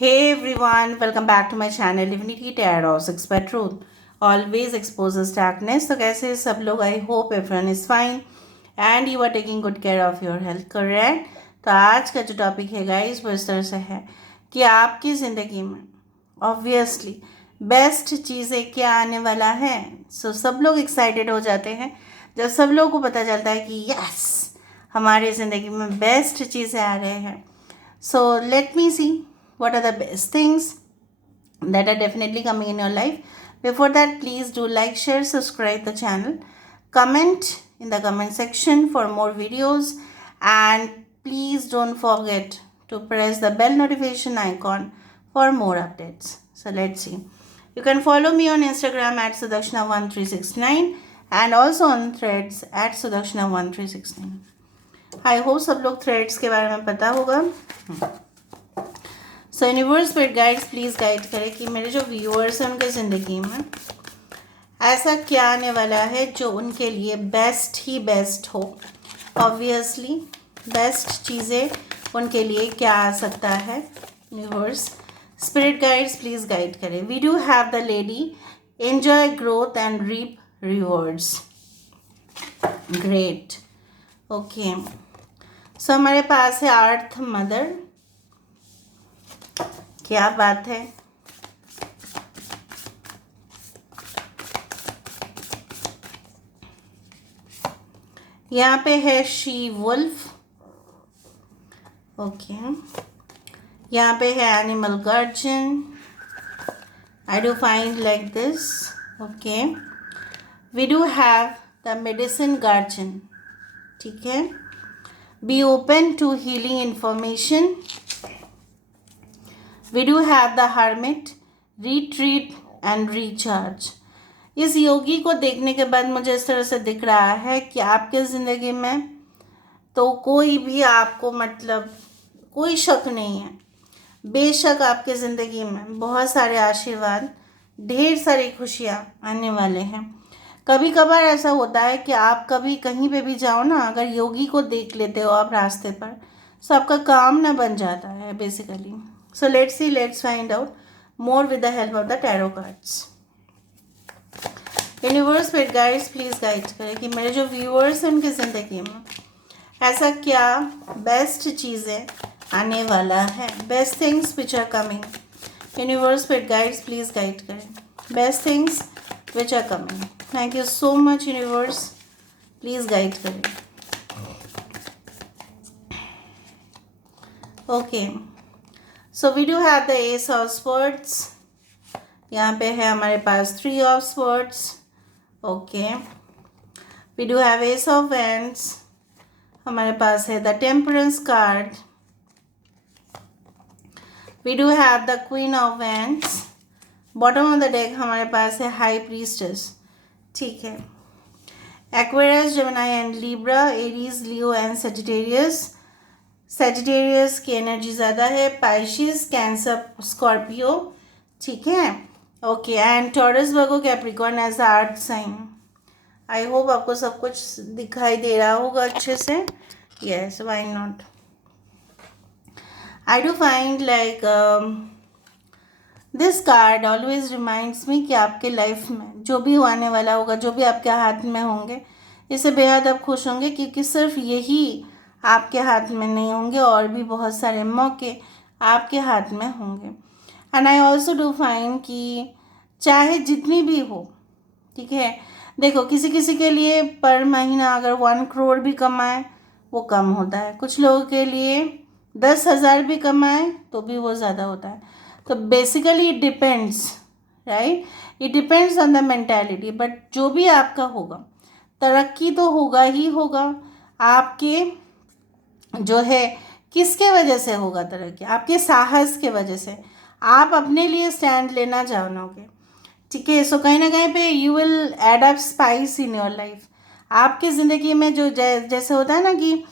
Hey everyone, welcome back to my channel Divinity Tarot 6 by Truth. Always exposes darkness. तो कैसे हैं सब लोग? I hope everyone is fine and you are taking good care of your health, correct? तो आज का जो topic है गाइस वो इस तरह से है कि आपकी ज़िंदगी में ऑब्वियसली बेस्ट चीज़ें क्या आने वाला है. सब लोग एक्साइटेड हो जाते हैं जब सब लोगों को पता चलता है कि यस हमारी ज़िंदगी में बेस्ट चीज़ें आ रहे हैं. So let me see what are the best things that are definitely coming in your life. Before that, please do like, share, subscribe the channel, comment in the comment section for more videos, and please don't forget to press the bell notification icon for more updates. So let's see. You can follow me on Instagram at Sudakshna1369 and also on Threads at Sudakshna1369. I hope सब लोग threads के बारे में पता होगा. सो universe पर guides please guide करें कि मेरे जो व्यूअर्स हैं उनके ज़िंदगी में ऐसा क्या आने वाला है जो उनके लिए बेस्ट ही बेस्ट हो. ऑब्वियसली बेस्ट चीज़ें उनके लिए क्या आ सकता है. Universe spirit guides please guide करें. We do have the lady enjoy growth and reap rewards. Great. Okay so हमारे पास है अर्थ मदर. क्या बात है. यहाँ पे है शी वुल्फ. ओके यहाँ पे है animal guardian. I do find like this. Okay we do have the medicine guardian. ठीक है. Be open to healing information. We do have the hermit retreat and recharge. इस योगी को देखने के बाद मुझे इस तरह से दिख रहा है कि आपके ज़िंदगी में तो कोई भी आपको मतलब कोई शक नहीं है. बेशक आपके ज़िंदगी में बहुत सारे आशीर्वाद ढेर सारी खुशियाँ आने वाले हैं. कभी कभार ऐसा होता है कि आप कभी कहीं पे भी जाओ ना, अगर योगी को देख लेते हो आप रास्ते पर तो आपका काम ना बन जाता है basically. So let's find out more with the help of the tarot cards. Universe पर गाइड्स प्लीज़ गाइड करें कि मेरे जो व्यूअर्स हैं उनकी ज़िंदगी में ऐसा क्या बेस्ट चीज़ें आने वाला है. Best things which are coming. Universe पर गाइड्स प्लीज़ गाइड करें. Best things which are coming. Thank you so much universe. Please guide करें. Okay so we do have the ace of swords. यहाँ पे है हमारे पास 3 of swords. Okay we do have ace of wands. हमारे पास है the temperance card. We do have the queen of wands. Bottom of the deck हमारे पास है हाई प्रीस्टेस. ठीक है. Aquarius, Gemini and Libra, Aries, Leo and Sagittarius. Sagittarius की energy ज़्यादा है. Pisces, Cancer, Scorpio. ठीक है. Okay and Taurus, Virgo, Capricorn as the earth sign. I hope आपको सब कुछ दिखाई दे रहा होगा अच्छे से. Yes why not. I do find like this card always reminds me कि आपके लाइफ में जो भी आने वाला होगा, जो भी आपके हाथ में होंगे, इससे बेहद आप खुश होंगे क्योंकि सिर्फ यही आपके हाथ में नहीं होंगे, और भी बहुत सारे मौके आपके हाथ में होंगे. And I also do find कि चाहे जितनी भी हो, ठीक है, देखो किसी किसी के लिए पर महीना अगर 1 करोड़ भी कमाए वो कम होता है. कुछ लोगों के लिए 10,000 भी कमाए तो भी वो ज़्यादा होता है. तो basically it depends, right. It depends on the mentality. But जो भी आपका होगा तरक्की तो होगा ही होगा. आपके जो है किसके वजह से होगा तरक्की? आपके साहस के वजह से. आप अपने लिए स्टैंड लेना जानोगे. ठीक है. सो कहीं ना कहीं पे you will add up spice in your life. आपकी ज़िंदगी में जो जैसे होता है ना कि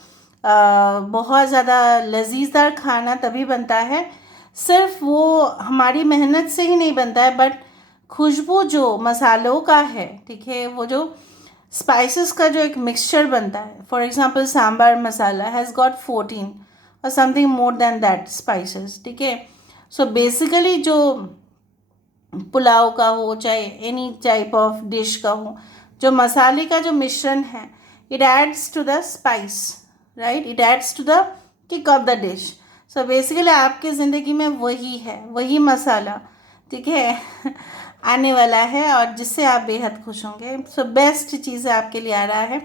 बहुत ज़्यादा लजीजदार खाना तभी बनता है, सिर्फ वो हमारी मेहनत से ही नहीं बनता है, बट खुशबू जो मसालों का है, ठीक है, वो जो स्पाइसेस का जो एक मिक्सचर बनता है. For example sambar masala has got 14 और something more than that spices. ठीक है. सो बेसिकली जो पुलाव का हो चाहे एनी टाइप ऑफ डिश का हो, जो मसाले का जो मिश्रण है, it adds to the spice, right, it adds to the kick of the dish. So basically आपकी ज़िंदगी में वही है, वही मसाला, ठीक है, आने वाला है और जिससे आप बेहद खुश होंगे। सो बेस्ट चीज़ें आपके लिए आ रहा है।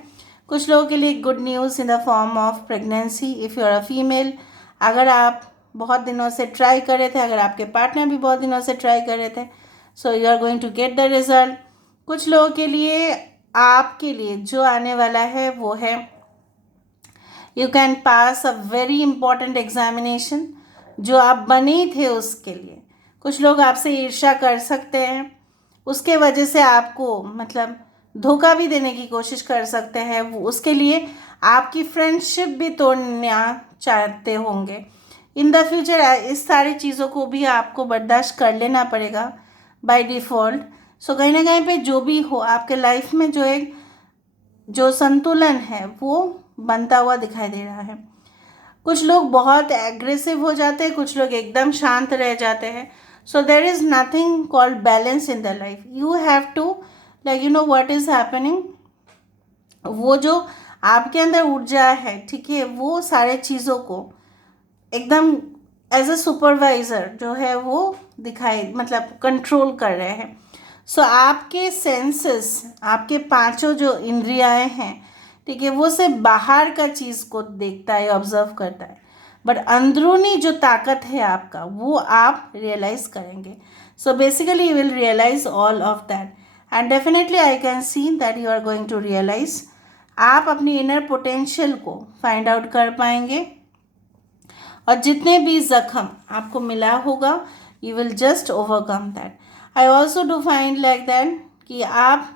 कुछ लोगों के लिए good news in the form of pregnancy if you are a female. अगर आप बहुत दिनों से ट्राई कर रहे थे, अगर आपके पार्टनर भी बहुत दिनों से ट्राई कर रहे थे, so you are going to get the result. कुछ लोगों के लिए, आपके लिए जो आने वाला है वो है you can pass a very important examination, जो आप बने ही थे उसके लिए। कुछ लोग आपसे ईर्ष्या कर सकते हैं, उसके वजह से आपको मतलब धोखा भी देने की कोशिश कर सकते हैं, वो उसके लिए आपकी फ्रेंडशिप भी तोड़ना चाहते होंगे इन द फ्यूचर। इस सारी चीज़ों को भी आपको बर्दाश्त कर लेना पड़ेगा बाय डिफ़ॉल्ट। सो कहीं ना कहीं पे जो भी हो आपके लाइफ में, जो संतुलन है वो बनता हुआ दिखाई दे रहा है। कुछ लोग बहुत एग्रेसिव हो जाते हैं, कुछ लोग एकदम शांत रह जाते हैं। So there is nothing called balance in the life. You have to like you know what is happening. वो जो आपके अंदर ऊर्जा है, ठीक है, वो सारे चीज़ों को एकदम एज अ सुपरवाइज़र जो है वो दिखाई मतलब कंट्रोल कर रहे हैं। सो आपके सेंसेस, आपके पांचों जो इंद्रियाएं हैं, ठीक है, वो से बाहर का चीज़ को देखता है, ऑब्जर्व करता है, बट अंदरूनी जो ताकत है आपका वो आप रियलाइज़ करेंगे। So basically you will realise all of that and definitely I can see that you are going to realise. आप अपनी इनर पोटेंशियल को फाइंड आउट कर पाएंगे और जितने भी जख्म आपको मिला होगा you will just overcome that. I also do find like that कि आप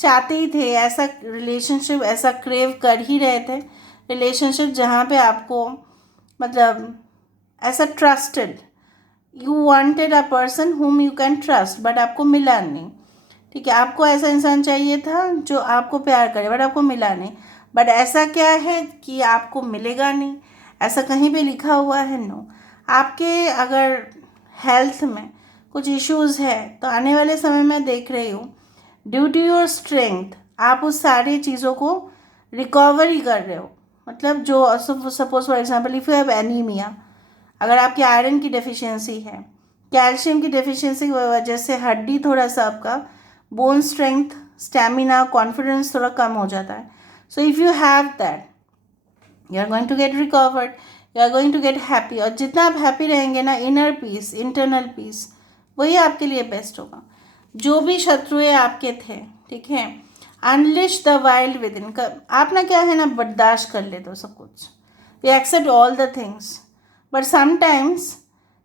चाहते ही थे ऐसा रिलेशनशिप, ऐसा क्रेव कर ही रहे थे रिलेशनशिप जहाँ पे आपको मतलब ऐसा trusted, you wanted a person whom you can trust, but आपको मिला नहीं, ठीक है। आपको ऐसा इंसान चाहिए था जो आपको प्यार करे, बट आपको मिला नहीं। बट ऐसा क्या है कि आपको मिलेगा नहीं, ऐसा कहीं पे लिखा हुआ है? नो। आपके अगर हेल्थ में कुछ इश्यूज़ है तो आने वाले समय में देख रही हूँ ड्यू टू योर स्ट्रेंथ आप उस सारी चीज़ों को रिकवरी कर रहे हो। मतलब जो suppose for example if you have anaemia, अगर आपकी आयरन की डेफिशिएंसी है, कैल्शियम की डेफिशिएंसी की वजह से हड्डी थोड़ा सा आपका बोन स्ट्रेंथ, स्टैमिना, कॉन्फिडेंस थोड़ा कम हो जाता है। So if you have that you are going to get recovered, you are going to get happy. और जितना आप हैप्पी रहेंगे ना, इनर पीस, इंटरनल पीस, वही आपके लिए बेस्ट होगा। जो भी शत्रुएं आपके थे, ठीक है, unleash the wild with in. आप ना क्या है ना, बर्दाश्त कर ले तो सब कुछ, you accept all the things, but sometimes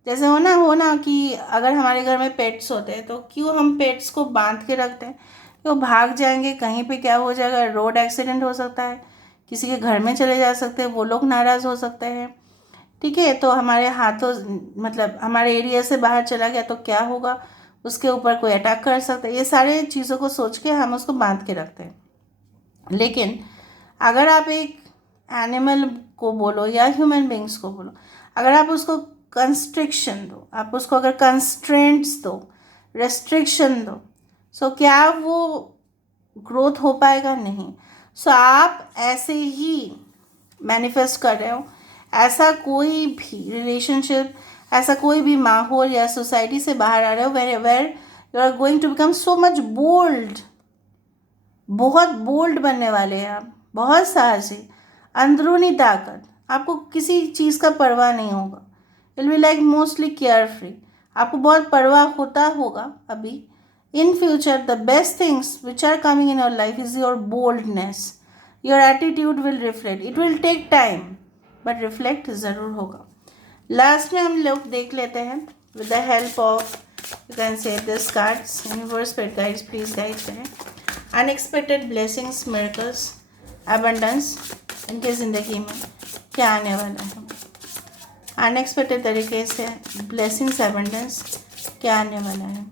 जैसे हो ना कि अगर हमारे घर में पेट्स होते हैं तो क्यों हम पेट्स को बांध के रखते हैं? वो भाग जाएंगे, कहीं पे क्या हो जाएगा, रोड एक्सीडेंट हो सकता है, किसी के घर में चले जा सकते हैं, वो लोग नाराज़ हो सकते हैं, ठीक है। तो हमारे हाथों मतलब हमारे एरिया से बाहर चला गया तो क्या होगा, उसके ऊपर कोई अटैक कर सकता है। ये सारे चीज़ों को सोच के हम उसको बांध के रखते हैं। लेकिन अगर आप एक एनिमल को बोलो या ह्यूमन बींग्स को बोलो, अगर आप उसको कंस्ट्रिक्शन दो, आप उसको अगर कंस्ट्रेंट्स दो, रेस्ट्रिक्शन दो, सो क्या वो ग्रोथ हो पाएगा? नहीं। सो आप ऐसे ही मैनिफेस्ट कर रहे हो, ऐसा कोई भी रिलेशनशिप, ऐसा कोई भी माहौल या सोसाइटी से बाहर आ रहे हो where you are going to become so much bold. बहुत बोल्ड बनने वाले हैं आप, बहुत साहसी, अंदरूनी ताकत, आपको किसी चीज़ का परवाह नहीं होगा। Will be like mostly carefree. आपको बहुत परवाह होता होगा अभी। In future the best things which are coming in your life is your boldness, your attitude will reflect. It will take time but reflect ज़रूर होगा। लास्ट में हम लोग देख लेते हैं with the help of you can see this cards, universe spirit guides please guide करें। Unexpected blessings, miracles, abundance इनके ज़िंदगी में क्या आने वाला है? अनएक्सपेक्टेड तरीके से ब्लेसिंग्स, अबंडेंस क्या आने वाला है?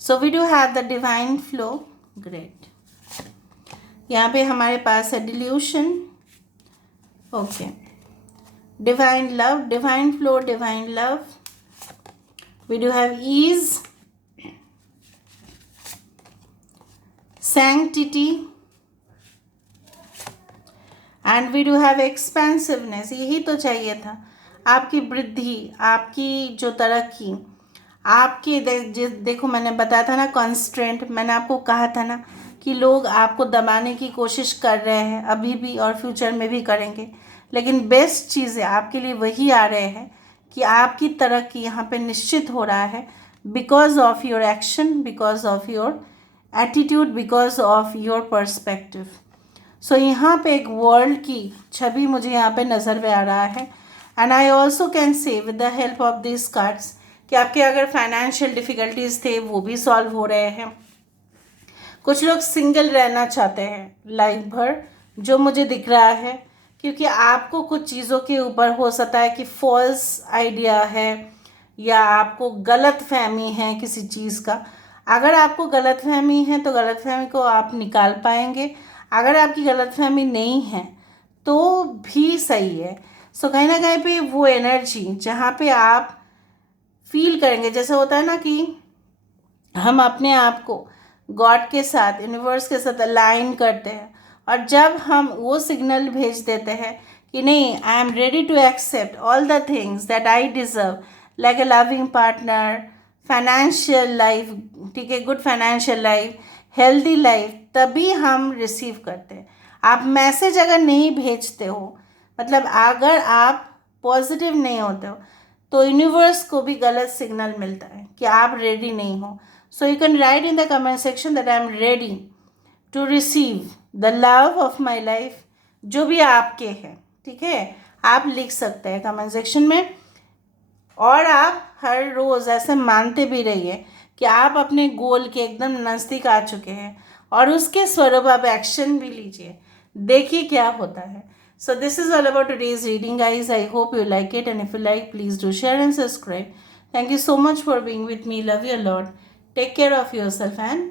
So we do have the divine flow, great. यहाँ पे हमारे पास है delusion, okay. divine love, divine flow, divine love. We do have ease, sanctity, and we do have expansiveness. यही तो चाहिए था, आपकी वृद्धि, आपकी जो तरक्की, आपकी देखो मैंने बताया था ना कॉन्स्ट्रेंट, मैंने आपको कहा था ना कि लोग आपको दबाने की कोशिश कर रहे हैं अभी भी और फ्यूचर में भी करेंगे, लेकिन बेस्ट चीज़ है आपके लिए वही आ रहे हैं कि आपकी तरक्की यहाँ पे निश्चित हो रहा है because of your action, because of your attitude, because of your perspective. So यहाँ पे एक वर्ल्ड की छवि मुझे यहाँ पे नज़र में आ रहा है. And I also can say with the help of this cards कि आपके अगर फाइनेंशियल डिफ़िकल्टीज थे वो भी सॉल्व हो रहे हैं. कुछ लोग सिंगल रहना चाहते हैं लाइफ भर, जो मुझे दिख रहा है, क्योंकि आपको कुछ चीज़ों के ऊपर हो सकता है कि फॉल्स आइडिया है या आपको गलत फहमी है किसी चीज़ का. अगर आपको गलत फहमी है तो गलत फहमी को आप निकाल पाएंगे. अगर आपकी गलत फहमी नहीं है तो भी सही है. सो कहीं ना कहीं पे वो एनर्जी जहाँ पे आप फील करेंगे, जैसे होता है ना कि हम अपने आप को गॉड के साथ, यूनिवर्स के साथ अलाइन करते हैं, और जब हम वो सिग्नल भेज देते हैं कि नहीं, I am ready to accept all the things that I deserve, like a loving partner, financial life, ठीक है, good financial life, healthy life, तभी हम रिसीव करते हैं. आप मैसेज अगर नहीं भेजते हो, मतलब अगर आप पॉजिटिव नहीं होते हो, तो यूनिवर्स को भी गलत सिग्नल मिलता है कि आप रेडी नहीं हो. So you can write in the comment section that I am ready to receive the love of my life, जो भी आपके हैं, ठीक है, आप लिख सकते हैं कमेंट सेक्शन में. और आप हर रोज़ ऐसे मानते भी रहिए कि आप अपने गोल के एकदम नज़दीक आ चुके हैं, और उसके स्वरूप आप एक्शन भी लीजिए, देखिए क्या होता है. So this is all about today's reading, guys. I hope you like it, and if you like, please do share and subscribe. Thank you so much for being with me. Love you a lot. Take care of yourself and